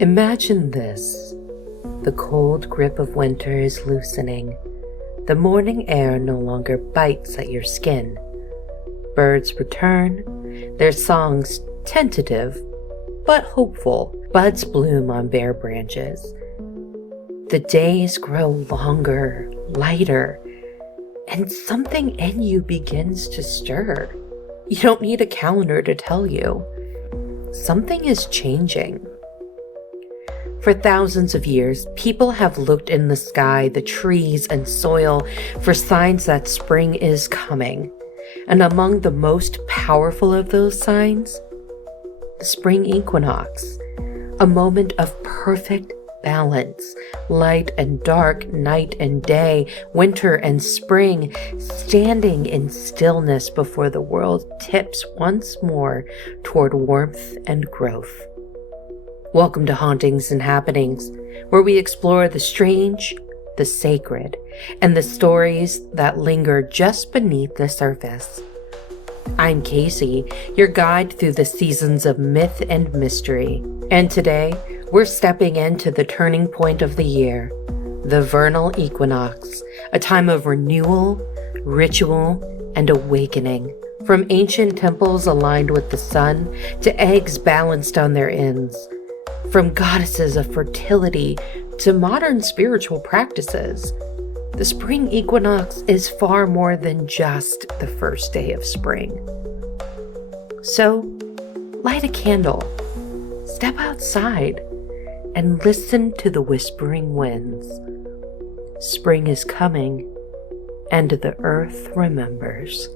Imagine this. The cold grip of winter is loosening. The morning air no longer bites at your skin. Birds return, their songs tentative but hopeful. Buds bloom on bare branches. The days grow longer, lighter, and something in you begins to stir. You don't need a calendar to tell you. Something is changing. For thousands of years, people have looked in the sky, the trees, and soil for signs that spring is coming. And among the most powerful of those signs, the spring equinox, a moment of perfect balance, light and dark, night and day, winter and spring, standing in stillness before the world tips once more toward warmth and growth. Welcome to Hauntings and Happenings, where we explore the strange, the sacred, and the stories that linger just beneath the surface. I'm Casey, your guide through the seasons of myth and mystery. And today, we're stepping into the turning point of the year, the vernal equinox, a time of renewal, ritual, and awakening. From ancient temples aligned with the sun to eggs balanced on their ends. From goddesses of fertility to modern spiritual practices. The spring equinox is far more than just the first day of spring. So, light a candle, step outside, and listen to the whispering winds. Spring is coming, and the earth remembers.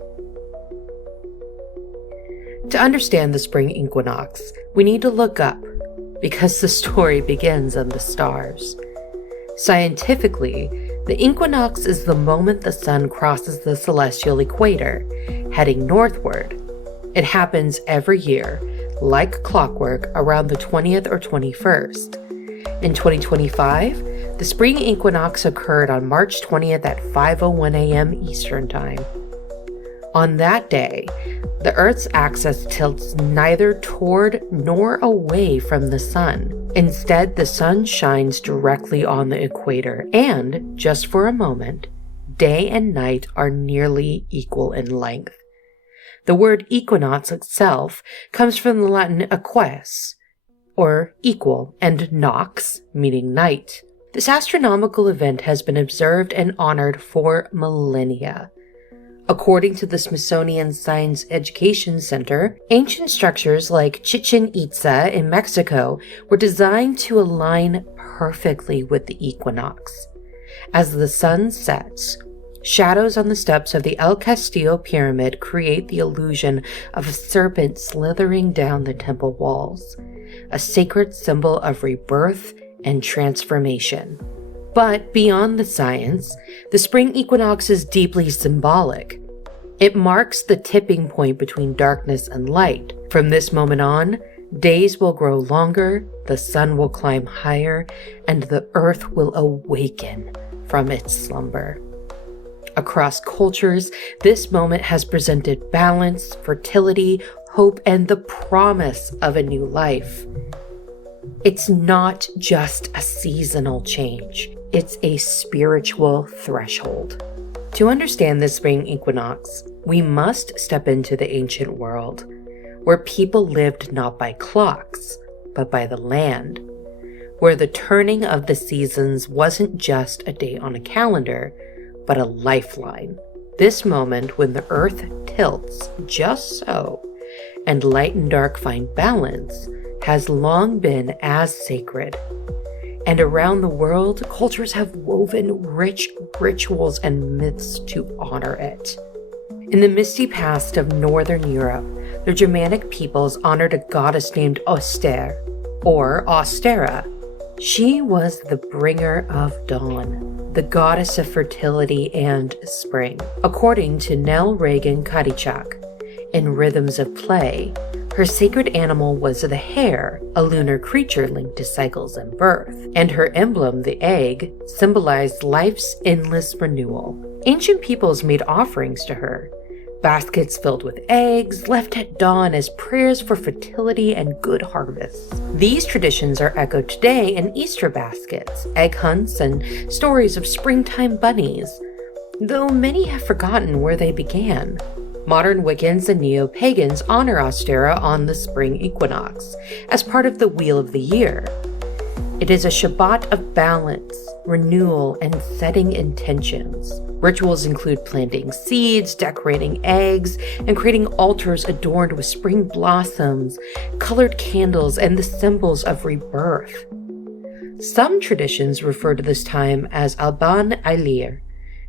To understand the spring equinox, we need to look up, because the story begins in the stars. Scientifically, the equinox is the moment the sun crosses the celestial equator, heading northward. It happens every year, like clockwork, around the 20th or 21st. In 2025, the spring equinox occurred on March 20th at 5:01 a.m. Eastern Time. On that day, the Earth's axis tilts neither toward nor away from the sun. Instead, the sun shines directly on the equator, and, just for a moment, day and night are nearly equal in length. The word equinox itself comes from the Latin eques, or equal, and nox, meaning night. This astronomical event has been observed and honored for millennia. According to the Smithsonian Science Education Center, ancient structures like Chichén Itzá in Mexico were designed to align perfectly with the equinox. As the sun sets, shadows on the steps of the El Castillo pyramid create the illusion of a serpent slithering down the temple walls, a sacred symbol of rebirth and transformation. But beyond the science, the spring equinox is deeply symbolic. It marks the tipping point between darkness and light. From this moment on, days will grow longer, the sun will climb higher, and the earth will awaken from its slumber. Across cultures, this moment has presented balance, fertility, hope, and the promise of a new life. It's not just a seasonal change. It's a spiritual threshold. To understand the spring equinox, we must step into the ancient world, where people lived not by clocks, but by the land, where the turning of the seasons wasn't just a date on a calendar, but a lifeline. This moment when the earth tilts just so, and light and dark find balance, has long been as sacred. And around the world, cultures have woven rich rituals and myths to honor it. In the misty past of Northern Europe, the Germanic peoples honored a goddess named Ostara, or Ostara. She was the bringer of dawn, the goddess of fertility and spring. According to Nell Reagan Kadichak, in Rhythms of Play, her sacred animal was the hare, a lunar creature linked to cycles and birth, and her emblem, the egg, symbolized life's endless renewal. Ancient peoples made offerings to her, baskets filled with eggs left at dawn as prayers for fertility and good harvests. These traditions are echoed today in Easter baskets, egg hunts, and stories of springtime bunnies, though many have forgotten where they began. Modern Wiccans and neo-pagans honor Ostara on the spring equinox as part of the Wheel of the Year. It is a Shabbat of balance, renewal, and setting intentions. Rituals include planting seeds, decorating eggs, and creating altars adorned with spring blossoms, colored candles, and the symbols of rebirth. Some traditions refer to this time as Alban Ailir,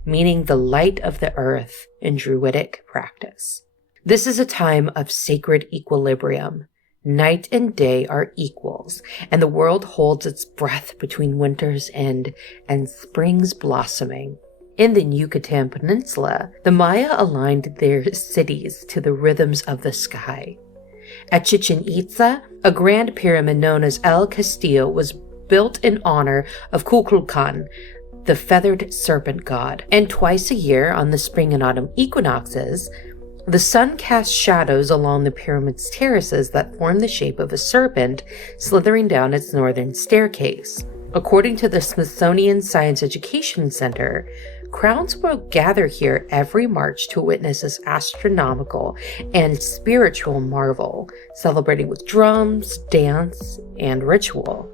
meaning the light of the earth in Druidic practice. This is a time of sacred equilibrium. Night and day are equals, and the world holds its breath between winter's end and spring's blossoming. In the Yucatan Peninsula, the Maya aligned their cities to the rhythms of the sky. At Chichén Itzá, a grand pyramid known as El Castillo was built in honor of Kukulkan, the feathered serpent god, and twice a year on the spring and autumn equinoxes, the sun casts shadows along the pyramid's terraces that form the shape of a serpent slithering down its northern staircase. According to the Smithsonian Science Education Center, crowds will gather here every March to witness this astronomical and spiritual marvel, celebrating with drums, dance, and ritual.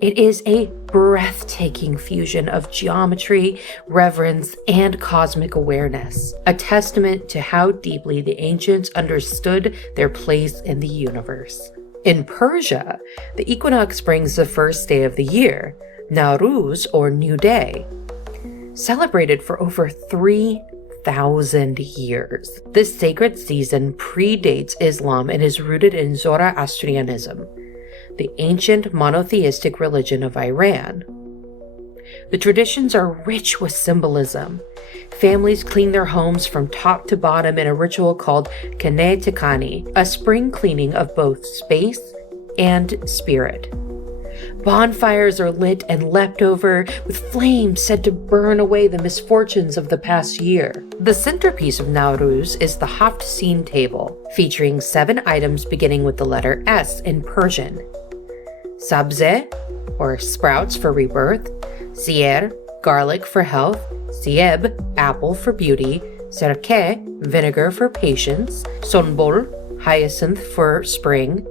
It is a breathtaking fusion of geometry, reverence, and cosmic awareness, a testament to how deeply the ancients understood their place in the universe. In Persia, the equinox brings the first day of the year, Nowruz, or New Day, celebrated for over 3,000 years. This sacred season predates Islam and is rooted in Zoroastrianism, the ancient monotheistic religion of Iran. The traditions are rich with symbolism. Families clean their homes from top to bottom in a ritual called Kane Tikani, a spring cleaning of both space and spirit. Bonfires are lit and leapt over, with flames said to burn away the misfortunes of the past year. The centerpiece of Nowruz is the Haftassin table, featuring 7 items beginning with the letter S in Persian. Sabze, or sprouts for rebirth, sier, garlic for health, sieb, apple for beauty, serke, vinegar for patience, sonbol, hyacinth for spring,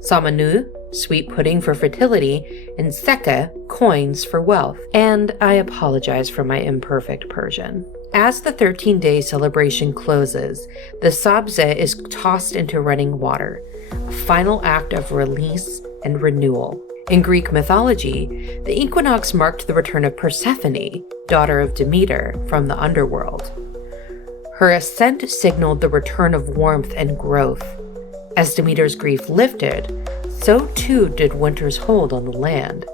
samanu, sweet pudding for fertility, and seke, coins for wealth. And I apologize for my imperfect Persian. As the 13-day celebration closes, the sabze is tossed into running water, a final act of release and renewal. In Greek mythology, the equinox marked the return of Persephone, daughter of Demeter, from the underworld. Her ascent signaled the return of warmth and growth. As Demeter's grief lifted, so too did winter's hold on the land.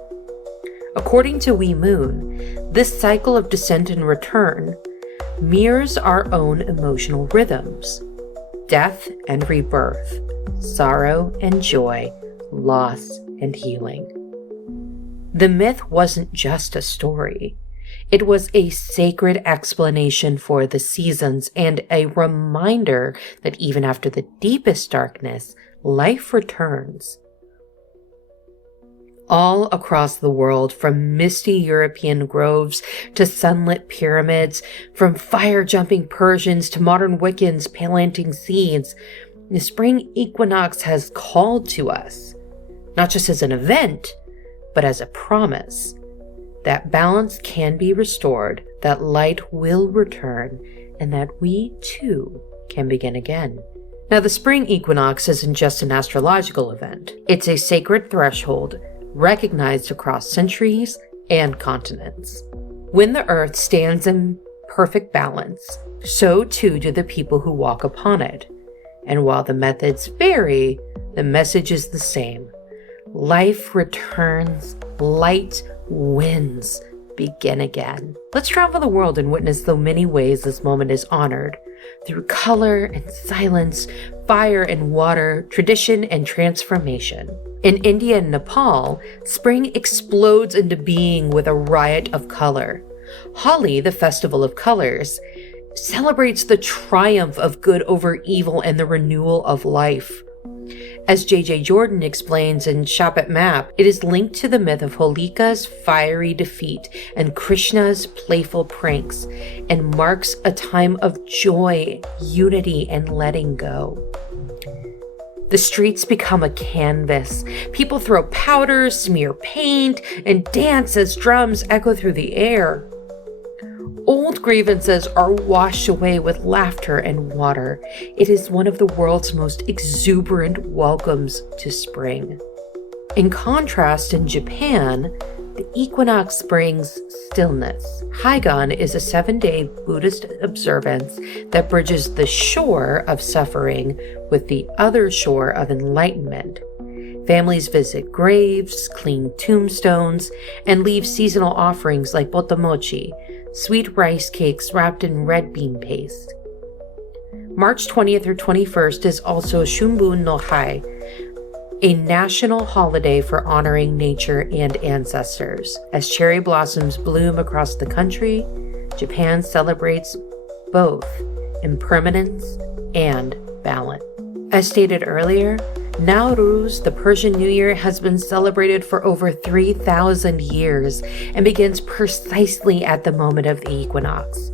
According to We Moon, this cycle of descent and return mirrors our own emotional rhythms: death and rebirth, sorrow and joy, loss and healing. The myth wasn't just a story. It was a sacred explanation for the seasons and a reminder that even after the deepest darkness, life returns. All across the world, from misty European groves to sunlit pyramids, from fire-jumping Persians to modern Wiccans planting seeds, the spring equinox has called to us, not just as an event, but as a promise that balance can be restored, that light will return, and that we too can begin again. Now, the spring equinox isn't just an astrological event. It's a sacred threshold recognized across centuries and continents. When the earth stands in perfect balance, so too do the people who walk upon it. And while the methods vary, the message is the same. Life returns, light wins, begin again. Let's travel the world and witness the many ways this moment is honored, through color and silence, fire and water, tradition and transformation. In India and Nepal, spring explodes into being with a riot of color. Holi, the festival of colors, celebrates the triumph of good over evil and the renewal of life. As J.J. Jordan explains in Shapit Map, it is linked to the myth of Holika's fiery defeat and Krishna's playful pranks, and marks a time of joy, unity, and letting go. The streets become a canvas. People throw powder, smear paint, and dance as drums echo through the air. Old grievances are washed away with laughter and water. It is one of the world's most exuberant welcomes to spring. In contrast, in Japan, the equinox brings stillness. Haigan is a 7-day Buddhist observance that bridges the shore of suffering with the other shore of enlightenment. Families visit graves, clean tombstones, and leave seasonal offerings like botomochi, sweet rice cakes wrapped in red bean paste. March 20th or 21st is also Shunbun no Hai, a national holiday for honoring nature and ancestors. As cherry blossoms bloom across the country, Japan celebrates both impermanence and balance. As stated earlier, Nowruz, the Persian New Year, has been celebrated for over 3,000 years and begins precisely at the moment of the equinox.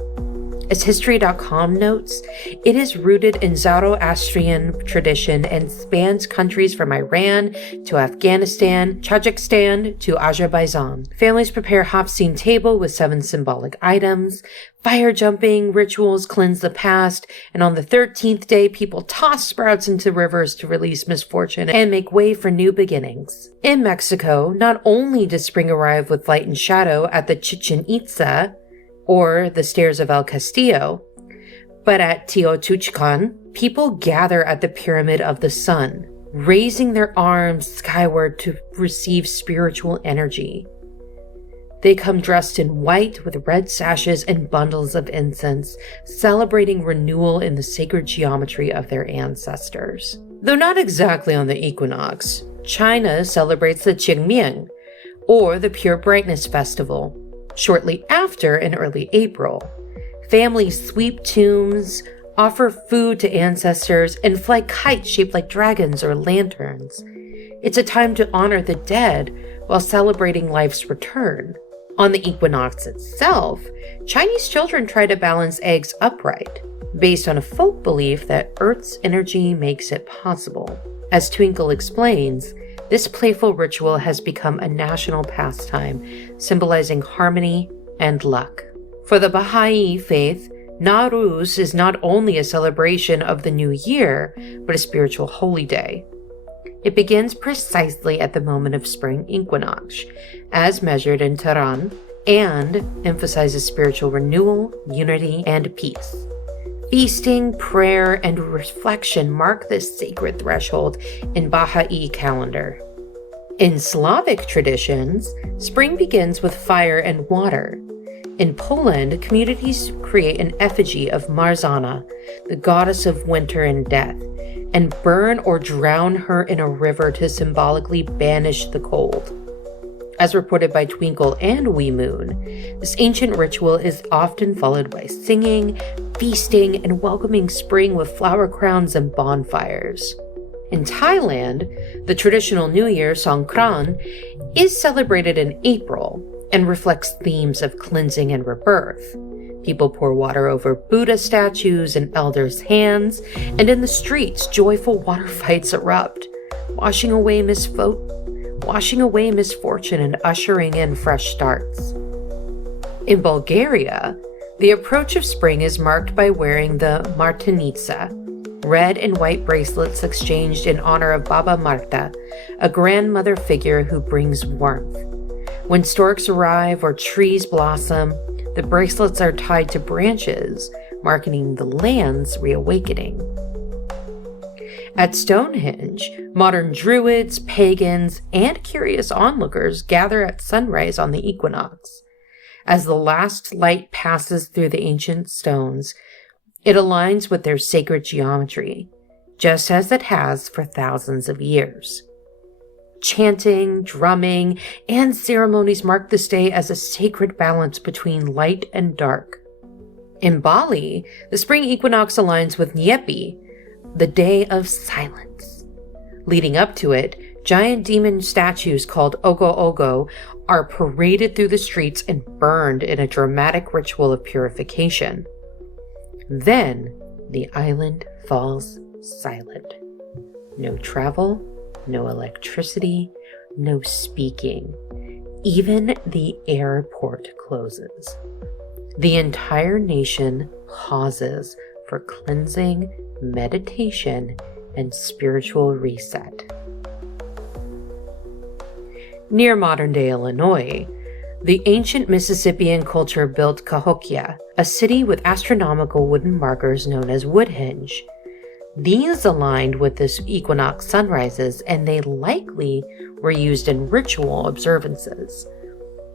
As History.com notes, it is rooted in Zoroastrian tradition and spans countries from Iran to Afghanistan, Tajikistan to Azerbaijan. Families prepare Hafseen table with 7 symbolic items. Fire jumping rituals cleanse the past, and on the 13th day, people toss sprouts into rivers to release misfortune and make way for new beginnings. In Mexico, not only does spring arrive with light and shadow at the Chichén Itzá, or the Stairs of El Castillo, but at Teotihuacan, people gather at the Pyramid of the Sun, raising their arms skyward to receive spiritual energy. They come dressed in white with red sashes and bundles of incense, celebrating renewal in the sacred geometry of their ancestors. Though not exactly on the equinox, China celebrates the Qingming, or the Pure Brightness Festival. Shortly after, in early April, families sweep tombs, offer food to ancestors, and fly kites shaped like dragons or lanterns. It's a time to honor the dead while celebrating life's return. On the equinox itself, Chinese children try to balance eggs upright, based on a folk belief that Earth's energy makes it possible. As Twinkle explains, this playful ritual has become a national pastime, symbolizing harmony and luck. For the Baha'i faith, Nowruz is not only a celebration of the new year, but a spiritual holy day. It begins precisely at the moment of spring equinox, as measured in Tehran, and emphasizes spiritual renewal, unity, and peace. Feasting, prayer, and reflection mark this sacred threshold in Baha'i calendar. In Slavic traditions, spring begins with fire and water. In Poland, communities create an effigy of Marzanna, the goddess of winter and death, and burn or drown her in a river to symbolically banish the cold. As reported by Twinkle and Wee Moon, this ancient ritual is often followed by singing, feasting, and welcoming spring with flower crowns and bonfires. In Thailand, the traditional New Year, Songkran, is celebrated in April and reflects themes of cleansing and rebirth. People pour water over Buddha statues and elders' hands, and in the streets, joyful water fights erupt, washing away misfortune and ushering in fresh starts. In Bulgaria, the approach of spring is marked by wearing the Martinitsa, red and white bracelets exchanged in honor of Baba Marta, a grandmother figure who brings warmth. When storks arrive or trees blossom, the bracelets are tied to branches, marking the land's reawakening. At Stonehenge, modern druids, pagans, and curious onlookers gather at sunrise on the equinox. As the last light passes through the ancient stones, it aligns with their sacred geometry, just as it has for thousands of years. Chanting, drumming, and ceremonies mark this day as a sacred balance between light and dark. In Bali, the spring equinox aligns with Nyepi, the day of silence. Leading up to it, giant demon statues called Ogo-Ogo are paraded through the streets and burned in a dramatic ritual of purification. Then, the island falls silent. No travel, no electricity, no speaking. Even the airport closes. The entire nation pauses for cleansing, meditation, and spiritual reset. Near modern-day Illinois, the ancient Mississippian culture built Cahokia, a city with astronomical wooden markers known as Woodhenge. These aligned with the equinox sunrises, and they likely were used in ritual observances.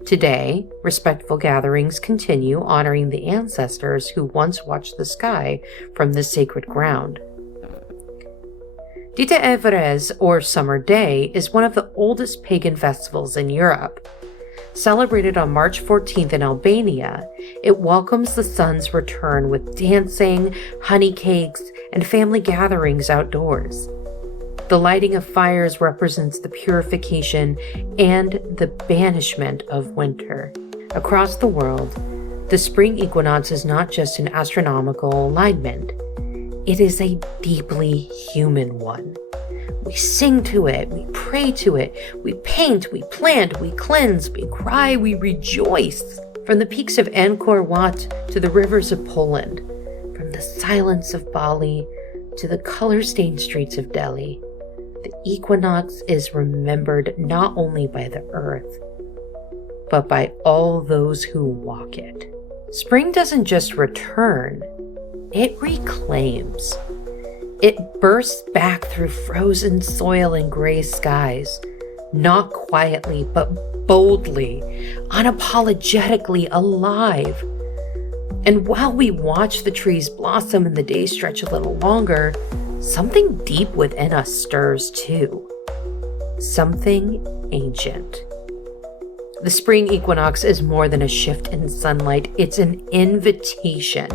Today, respectful gatherings continue honoring the ancestors who once watched the sky from this sacred ground. Dita Evres, or Summer Day, is one of the oldest pagan festivals in Europe. Celebrated on March 14th in Albania, it welcomes the sun's return with dancing, honey cakes, and family gatherings outdoors. The lighting of fires represents the purification and the banishment of winter. Across the world, the spring equinox is not just an astronomical alignment. It is a deeply human one. We sing to it, we pray to it, we paint, we plant, we cleanse, we cry, we rejoice. From the peaks of Angkor Wat to the rivers of Poland, from the silence of Bali to the color-stained streets of Delhi, the equinox is remembered not only by the earth, but by all those who walk it. Spring doesn't just return, it reclaims. It bursts back through frozen soil and gray skies, not quietly, but boldly, unapologetically alive. And while we watch the trees blossom and the days stretch a little longer, something deep within us stirs too. Something ancient. The spring equinox is more than a shift in sunlight. It's an invitation.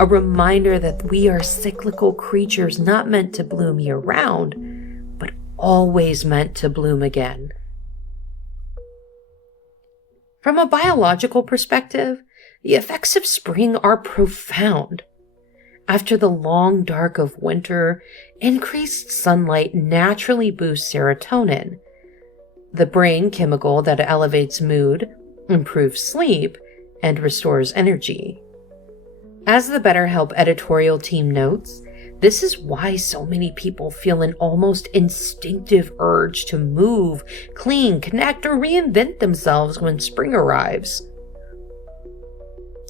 A reminder that we are cyclical creatures not meant to bloom year-round, but always meant to bloom again. From a biological perspective, the effects of spring are profound. After the long dark of winter, increased sunlight naturally boosts serotonin, the brain chemical that elevates mood, improves sleep, and restores energy. As the BetterHelp editorial team notes, this is why so many people feel an almost instinctive urge to move, clean, connect, or reinvent themselves when spring arrives.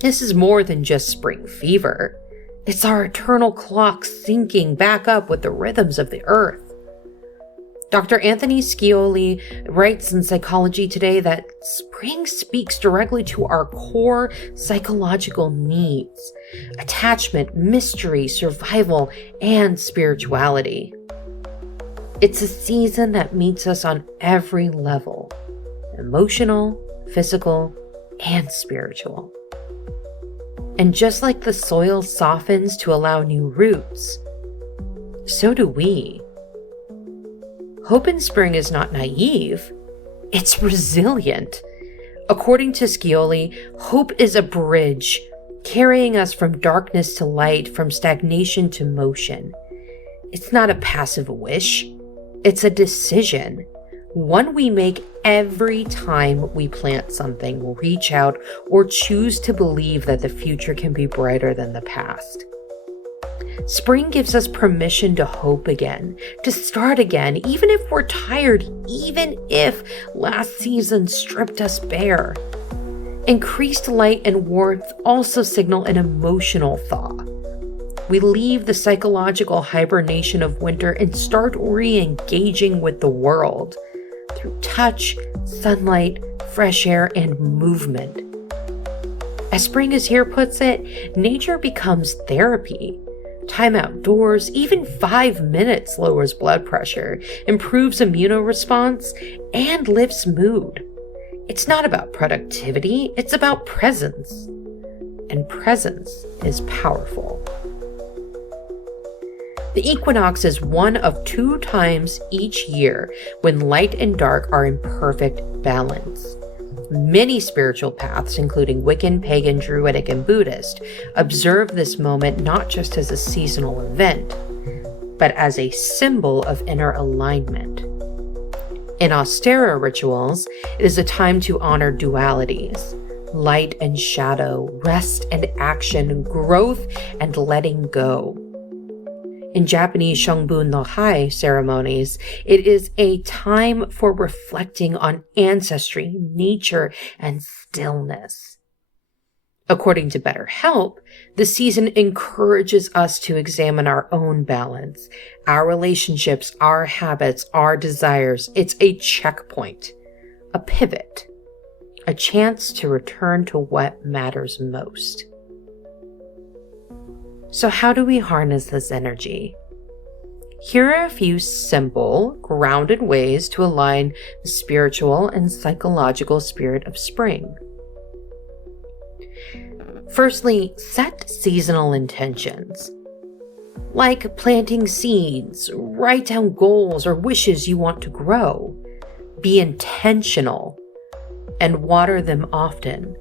This is more than just spring fever. It's our eternal clock syncing back up with the rhythms of the earth. Dr. Anthony Scioli writes in Psychology Today that spring speaks directly to our core psychological needs: attachment, mystery, survival, and spirituality. It's a season that meets us on every level: emotional, physical, and spiritual. And just like the soil softens to allow new roots, so do we. Hope in spring is not naive, it's resilient. According to Scioli, hope is a bridge carrying us from darkness to light, from stagnation to motion. It's not a passive wish, it's a decision, one we make every time we plant something, reach out, or choose to believe that the future can be brighter than the past. Spring gives us permission to hope again, to start again, even if we're tired, even if last season stripped us bare. Increased light and warmth also signal an emotional thaw. We leave the psychological hibernation of winter and start re-engaging with the world through touch, sunlight, fresh air, and movement. As Spring is Here puts it, nature becomes therapy. Time outdoors, even 5 minutes, lowers blood pressure, improves immunoresponse, and lifts mood. It's not about productivity, it's about presence. and presence is powerful. The equinox is one of 2 times each year when light and dark are in perfect balance. Many spiritual paths, including Wiccan, Pagan, Druidic, and Buddhist, observe this moment not just as a seasonal event, but as a symbol of inner alignment. In Ostara rituals, it is a time to honor dualities, light and shadow, rest and action, growth and letting go. In Japanese Shongbun no Hai ceremonies, it is a time for reflecting on ancestry, nature, and stillness. According to BetterHelp, the season encourages us to examine our own balance, our relationships, our habits, our desires. It's a checkpoint, a pivot, a chance to return to what matters most. So how do we harness this energy? Here are a few simple, grounded ways to align the spiritual and psychological spirit of spring. Firstly, set seasonal intentions. Like planting seeds, write down goals or wishes you want to grow. Be intentional and water them often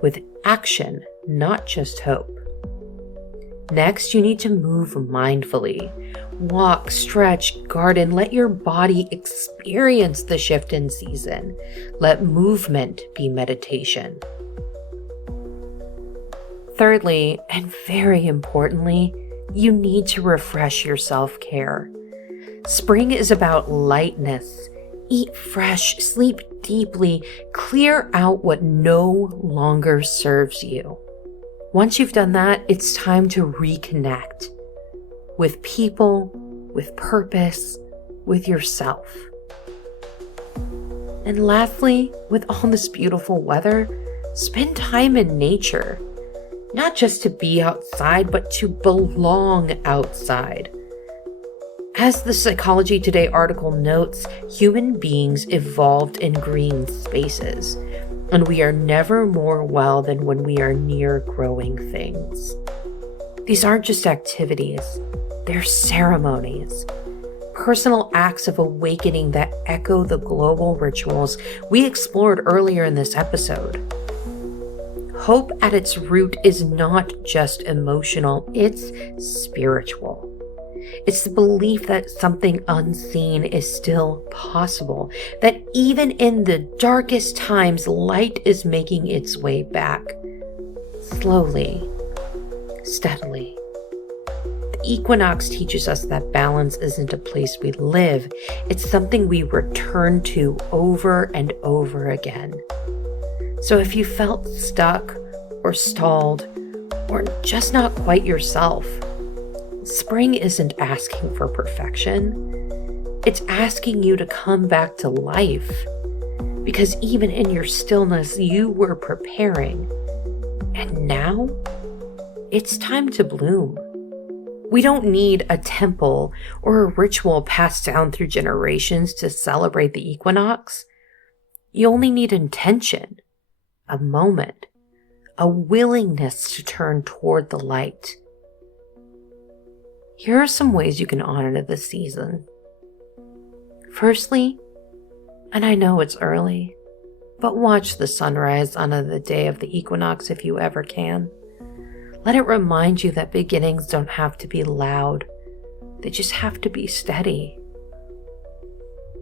with action, not just hope. Next, you need to move mindfully. Walk, stretch, garden. Let your body experience the shift in season. Let movement be meditation. Thirdly, and very importantly, you need to refresh your self-care. Spring is about lightness. Eat fresh, sleep deeply, clear out what no longer serves you. Once you've done that, it's time to reconnect with people, with purpose, with yourself. And lastly, with all this beautiful weather, spend time in nature. Not just to be outside, but to belong outside. As the Psychology Today article notes, human beings evolved in green spaces, and we are never more well than when we are near growing things. These aren't just activities, they're ceremonies, personal acts of awakening that echo the global rituals we explored earlier in this episode. Hope at its root is not just emotional, it's spiritual. It's the belief that something unseen is still possible, that even in the darkest times, light is making its way back. Slowly, steadily. The equinox teaches us that balance isn't a place we live, it's something we return to over and over again. So if you felt stuck or stalled or just not quite yourself, spring isn't asking for perfection. It's asking you to come back to life. Because even in your stillness, you were preparing. And now, it's time to bloom. We don't need a temple or a ritual passed down through generations to celebrate the equinox. You only need intention, a moment, a willingness to turn toward the light. Here are some ways you can honor this season. Firstly, and I know it's early, but watch the sunrise on the day of the equinox if you ever can. Let it remind you that beginnings don't have to be loud. They just have to be steady.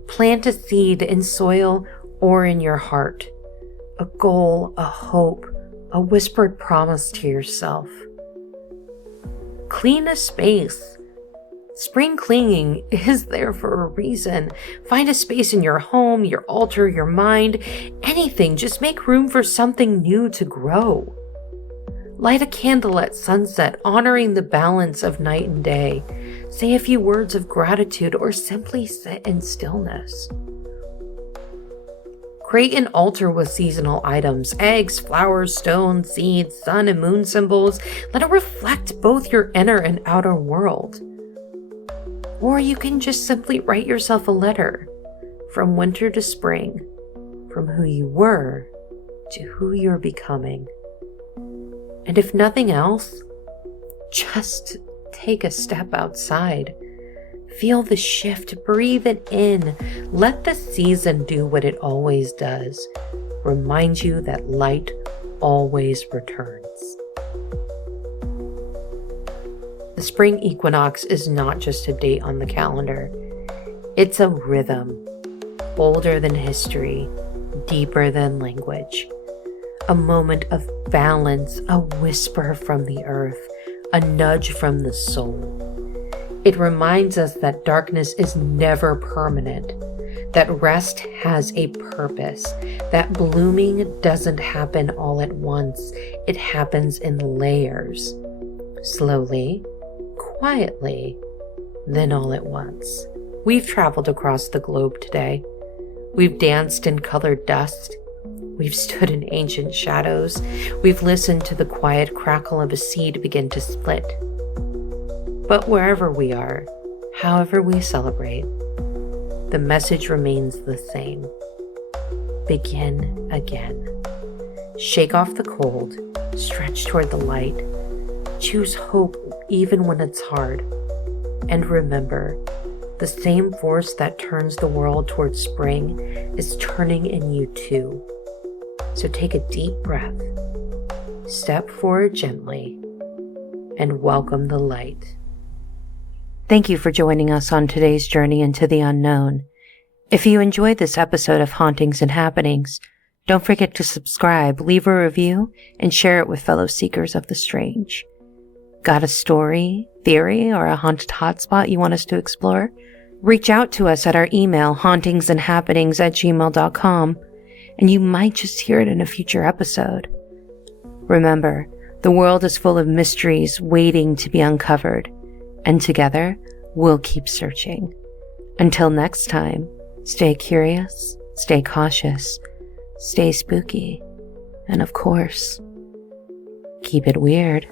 Plant a seed in soil or in your heart. A goal, a hope, a whispered promise to yourself. Clean a space. Spring cleaning is there for a reason. Find a space in your home, your altar, your mind, anything. Just make room for something new to grow. Light a candle at sunset, honoring the balance of night and day. Say a few words of gratitude or simply sit in stillness. Create an altar with seasonal items, eggs, flowers, stones, seeds, sun and moon symbols. Let it reflect both your inner and outer world. Or you can just simply write yourself a letter from winter to spring, from who you were to who you're becoming. And if nothing else, just take a step outside. Feel the shift, breathe it in. Let the season do what it always does. Remind you that light always returns. The spring equinox is not just a date on the calendar. It's a rhythm, older than history, deeper than language. A moment of balance, a whisper from the earth, a nudge from the soul. It reminds us that darkness is never permanent, that rest has a purpose, that blooming doesn't happen all at once. It happens in layers, slowly, quietly, then all at once. We've traveled across the globe today. We've danced in colored dust. We've stood in ancient shadows. We've listened to the quiet crackle of a seed begin to split. But wherever we are, however we celebrate, the message remains the same. Begin again. Shake off the cold, stretch toward the light, choose hope even when it's hard. And remember, the same force that turns the world towards spring is turning in you too. So take a deep breath, step forward gently, and welcome the light. Thank you for joining us on today's journey into the unknown. If you enjoyed this episode of Hauntings and Happenings, don't forget to subscribe, leave a review, and share it with fellow seekers of the strange. Got a story, theory, or a haunted hotspot you want us to explore? Reach out to us at our email, hauntingsandhappenings@gmail.com, and you might just hear it in a future episode. Remember, the world is full of mysteries waiting to be uncovered, and together, we'll keep searching. Until next time, stay curious, stay cautious, stay spooky, and of course, keep it weird.